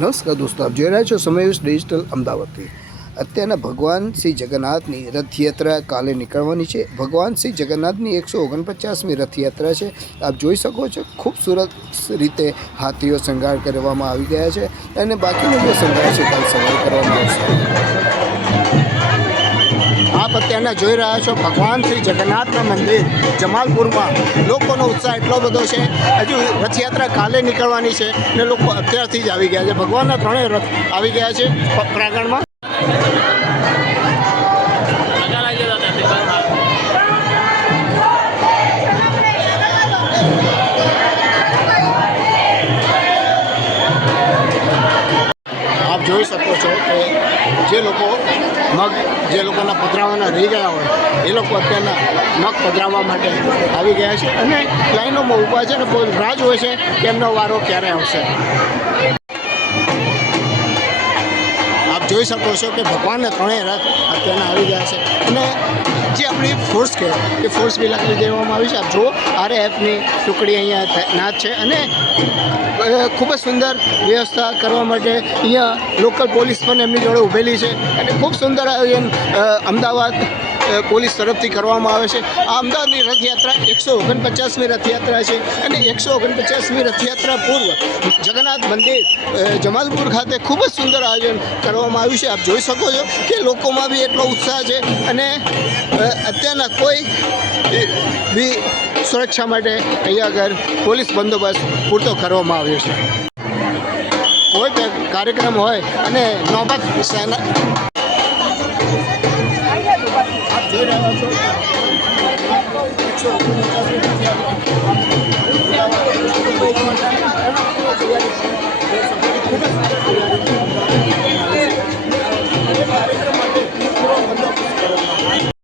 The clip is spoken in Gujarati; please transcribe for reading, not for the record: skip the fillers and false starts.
નમસ્કાર દોસ્તો, આપ જોઈ રહ્યા છો સમયસ ડિજિટલ અમદાવાદથી। અત્યારના ભગવાન શ્રી જગન્નાથની રથયાત્રા કાલે નીકળવાની છે। ભગવાન શ્રી જગન્નાથની 149મી રથયાત્રા છે। આપ જોઈ શકો છો ખૂબસૂરત રીતે હાથીઓ શણગાર કરવામાં આવી ગયા છે અને બાકીનો જે શણગાર છે કાલ સવારે કરવામાં આવશે। आप અત્યારના જોઈ રહ્યા છો ભગવાન શ્રી જગન્નાથના મંદિર જમાલપુરમાં લોકોનો ઉત્સાહ એટલો બધો છે। હજુ રથયાત્રા કાલે નીકળવાની છે ને લોકો અત્યારથી જ આવી ગયા છે। ભગવાનના ત્રણેય રથ આવી ગયા છે પ્રાંગણમાં। आप જોઈ શકો છો કે જે લોકો મગ જે લોકોના પધરાવાના રહી ગયા હોય એ લોકો અત્યારના મગ પધરાવવા માટે આવી ગયા છે અને લાઈનોમાં ઊભા છે અને રાહ જોવે છે કે એમનો વારો ક્યારે આવશે। આપ જોઈ શકો છો કે ભગવાનના ત્રણેય રથ અત્યારના આવી ગયા છે અને જે આપણી ફોર્સ છે એ ફોર્સ બી લાગી દેવામાં આવી છે। આપ જુઓ RAFની ટુકડી અહીંયા નાચ છે અને ખૂબ જ સુંદર વ્યવસ્થા કરવા માટે અહીંયા લોકલ પોલીસ પણ એમની જોડે ઊભેલી છે અને ખૂબ સુંદર આયોજન અમદાવાદ પોલીસ તરફથી કરવામાં આવે છે। આ અમદાવાદની રથયાત્રા 149મી રથયાત્રા છે અને 149મી રથયાત્રા પૂર્વ જગન્નાથ મંદિર જમાલપુર ખાતે ખૂબ જ સુંદર આયોજન કરવામાં આવ્યું છે। આપ જોઈ શકો છો કે લોકોમાં બી એટલો ઉત્સાહ છે અને અત્યારના કોઈ બી સુરક્ષા માટે અહીંયા આગળ પોલીસ બંદોબસ્ત પૂરતો કરવામાં આવ્યો છે। કોઈ પણ કાર્યક્રમ હોય અને નોબત સેના જોઈ રહ્યા છો 149મી